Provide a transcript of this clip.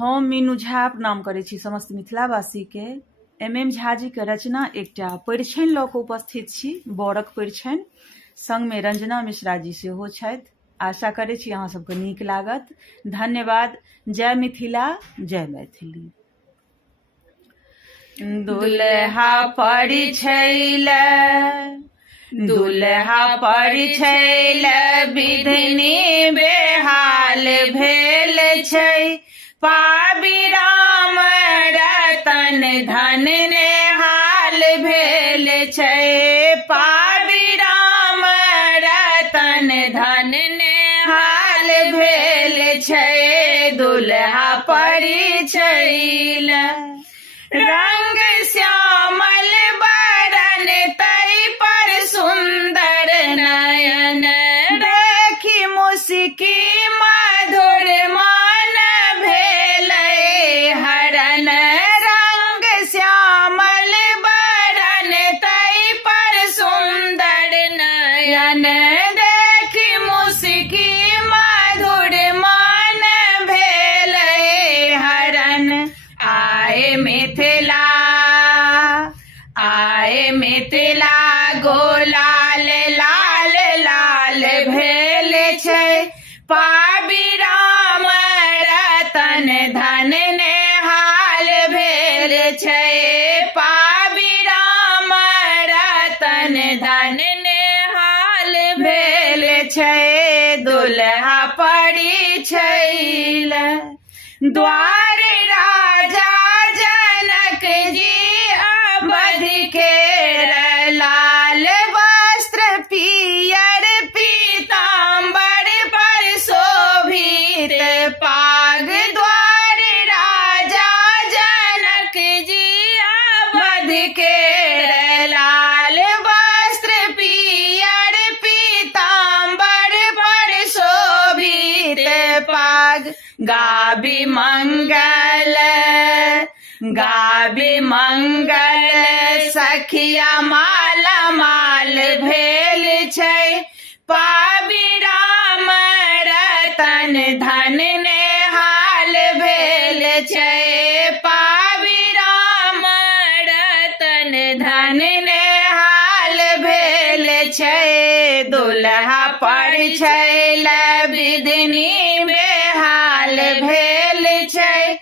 हम मीनू झा प्रणाम करै छी समस्त मिथिलावासी के। MM झा जी के रचना एकटा परिछनि लऽ कऽ उपस्थित छी, बरक परिछनि। संग में रंजना मिश्रा जी सेहो छथि। आशा करै छी अहाँ सबके नीक लागत। धन्यवाद। जय मिथिला, जय मैथिली। दुल्हा परिछैले, दुल्हा परिछैले, विधनि बेहाल भेल छै। पाबी राम रतन धन नेहाल भेल छै। पाबी राम रतन धन नेहाल भेल छै। दुल्हा परिछैले, रंग श्यामल बरन तै पर सुंदर नयन। देखी मुस्की मधुर मन भेलै हरन। रंग श्यामल बरन तै पर सुंदर नयन। देखी मुस्की मधुर मन भेलै हरन। आए मिथिला, आए मिथिला, गोलाल लाल लाल भेल छै। पाबी राम रतन धन नेहाल भेल छै। पाबी राम रतन धन नेहाल भेल छै। दुल्हा परिछैले, द्वार राजा जनक जी अवध के लाल वस्त्र पियर पीताम्बर पर शोभित पाग। द्वार राजा जनक जी अवध के लाल वस्त्र पियर पीताम्बर पर शोभित पाग। गाबी मंगल, गाबी मंगल, सखिया माला माल भेल छै। पाबी राम रतन धन नेहाल भेल छै। पाबी राम रतन धन नेहाल भेल छै। दुल्हा परिछैले, विधनि बेहाल भेल छै।